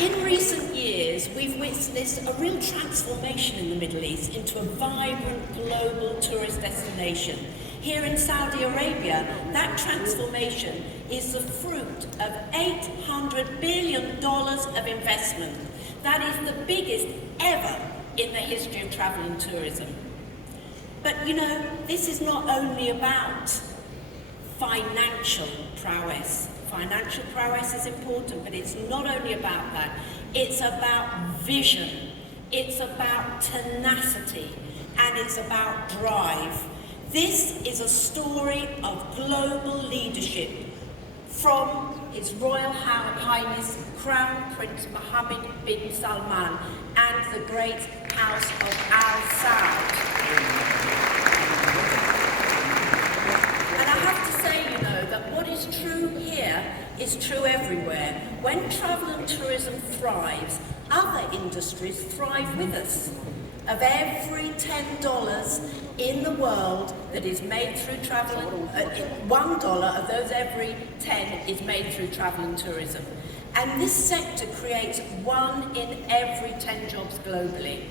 In recent years, we've witnessed a real transformation in the Middle East into a vibrant global tourist destination. Here in Saudi Arabia, that transformation is the fruit of $800 billion of investment. That is the biggest ever in the history of travel and tourism. But you know, this is not only about financial prowess. Financial prowess is important, but it's not only about that. It's about vision, it's about tenacity, and it's about drive. This is a story of global leadership from His Royal Highness Crown Prince Mohammed bin Salman and the great House of Al Saud. And I have to say, you know, that what is true here is true everywhere. When travel and tourism thrives, other industries thrive with us. Of every $10 in the world that is made through travel, $1 of those every 10 is made through travel and tourism. And this sector creates 1 in every 10 jobs globally.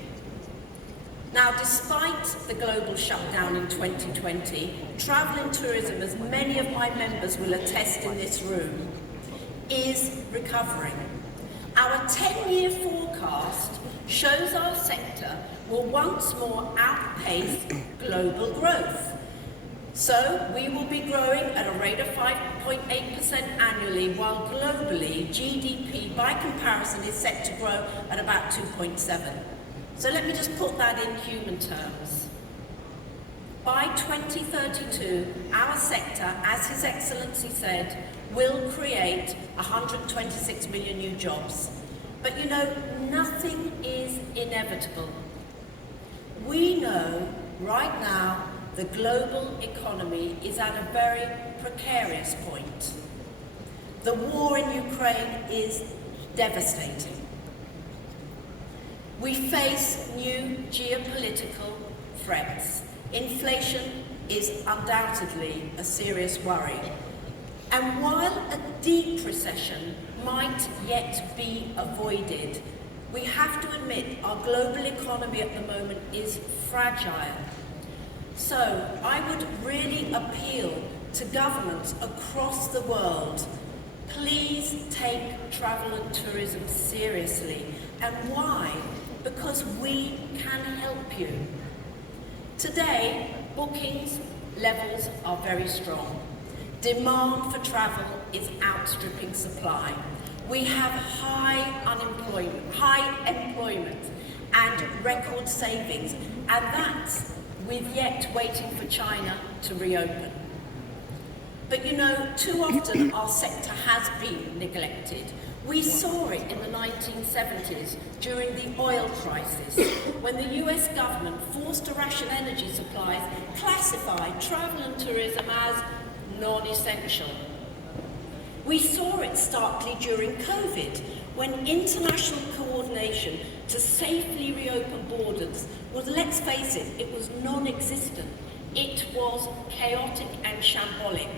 Now, despite the global shutdown in 2020, travel and tourism, as many of my members will attest in this room, is recovering. Our 10-year forecast shows our sector will once more outpace global growth. So we will be growing at a rate of 5.8% annually, while globally GDP by comparison is set to grow at about 2.7. So let me just put that in human terms. By 2032, our sector, as His Excellency said, will create 126 million new jobs. But you know, nothing is inevitable. We know right now the global economy is at a very precarious point. The war in Ukraine is devastating. We face new geopolitical threats. Inflation is undoubtedly a serious worry. And while a deep recession might yet be avoided, we have to admit our global economy at the moment is fragile. So I would really appeal to governments across the world, please take travel and tourism seriously. And why? Because we can help you. Today, bookings levels are very strong. Demand for travel is outstripping supply. We have high employment and record savings, and that's with yet waiting for China to reopen. But you know, too often our sector has been neglected. We saw it in the 1970s during the oil crisis, when the US government forced to ration energy supplies, classified travel and tourism as non-essential. We saw it starkly during COVID, when international coordination to safely reopen borders was, let's face it, it was non-existent. It was chaotic and shambolic.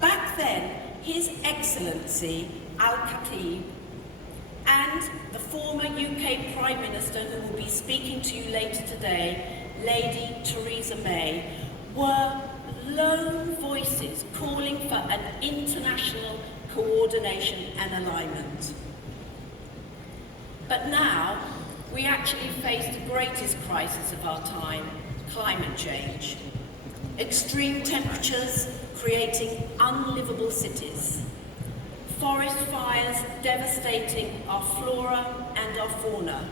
Back then, His Excellency Al-Khatib and the former UK Prime Minister, who will be speaking to you later today, Lady Theresa May, were lone voices calling for an international coordination and alignment. But now, we actually face the greatest crisis of our time, climate change. Extreme temperatures creating unlivable cities. Forest fires devastating our flora and our fauna.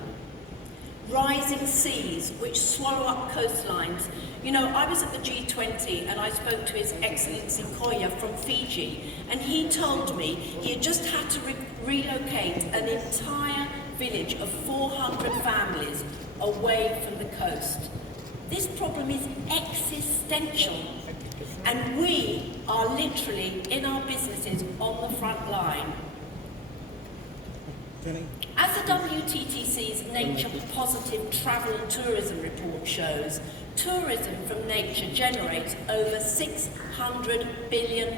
Rising seas which swallow up coastlines. You know, I was at the G20 and I spoke to His Excellency Koya from Fiji, and he told me he had just had to relocate an entire village of 400 families away from the coast. This problem is existential, and we are literally in our businesses on the front line. As the WTTC's Nature Positive Travel and Tourism report shows, tourism from nature generates over $600 billion.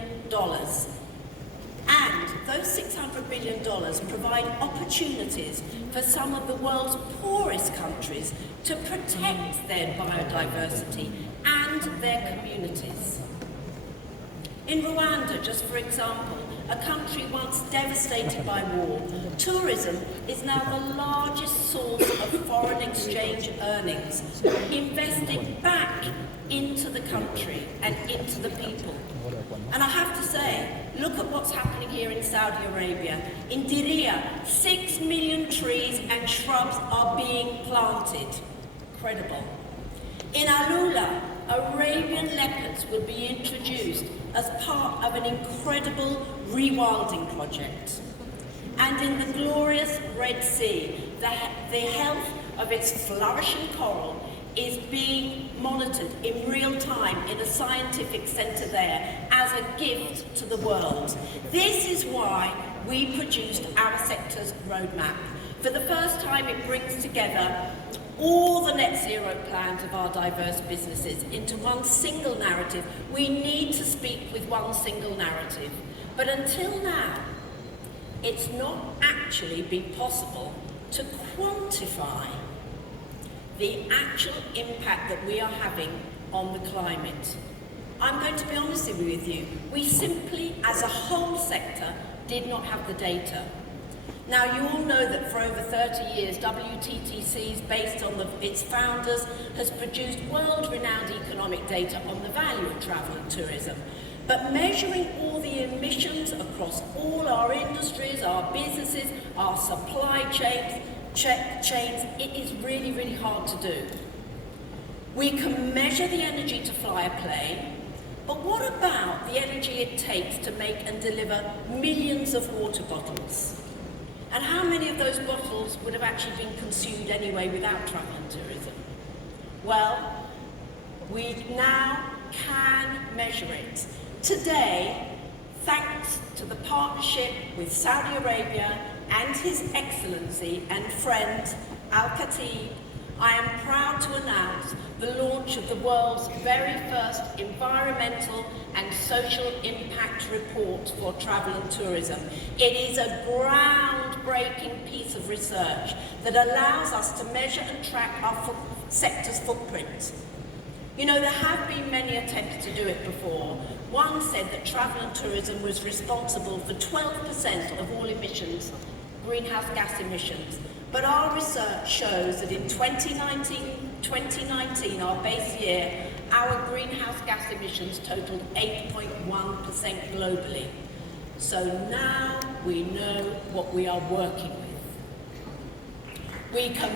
And those $600 billion provide opportunities for some of the world's poorest countries to protect their biodiversity and their communities. In Rwanda, just for example, a country once devastated by war, tourism is now the largest source of foreign exchange earnings, invested back into the country and into the people. And I have to say, look at what's happening here in Saudi Arabia. In Diriyah, 6 million trees and shrubs are being planted. Incredible. In Alula, Arabian leopards will be introduced as part of an incredible rewilding project. And in the glorious Red Sea, the health of its flourishing coral is being monitored in real time in a scientific centre there as a gift to the world. This is why we produced our sector's roadmap. For the first time, it brings together all the net zero plans of our diverse businesses into one single narrative. We need to speak with one single narrative. But until now, it's not actually been possible to quantify the actual impact that we are having on the climate. I'm going to be honest with you, we simply, as a whole sector, did not have the data. Now, you all know that for over 30 years, WTTC, based on its founders, has produced world-renowned economic data on the value of travel and tourism. But measuring all the emissions across all our industries, our businesses, our supply chains, it is really, really hard to do. We can measure the energy to fly a plane, but what about the energy it takes to make and deliver millions of water bottles? And how many of those bottles would have actually been consumed anyway without travel and tourism? Well, we now can measure it. Today, thanks to the partnership with Saudi Arabia and His Excellency and friend Al-Khatib, I am proud to announce the launch of the world's very first environmental and social impact report for travel and tourism. It is a groundbreaking piece of research that allows us to measure and track our sector's footprint. You know, there have been many attempts to do it before. One said that travel and tourism was responsible for 12% of all emissions, greenhouse gas emissions. But our research shows that in 2019, our base year, our greenhouse gas emissions totaled 8.1% globally. So now we know what we are working with. We can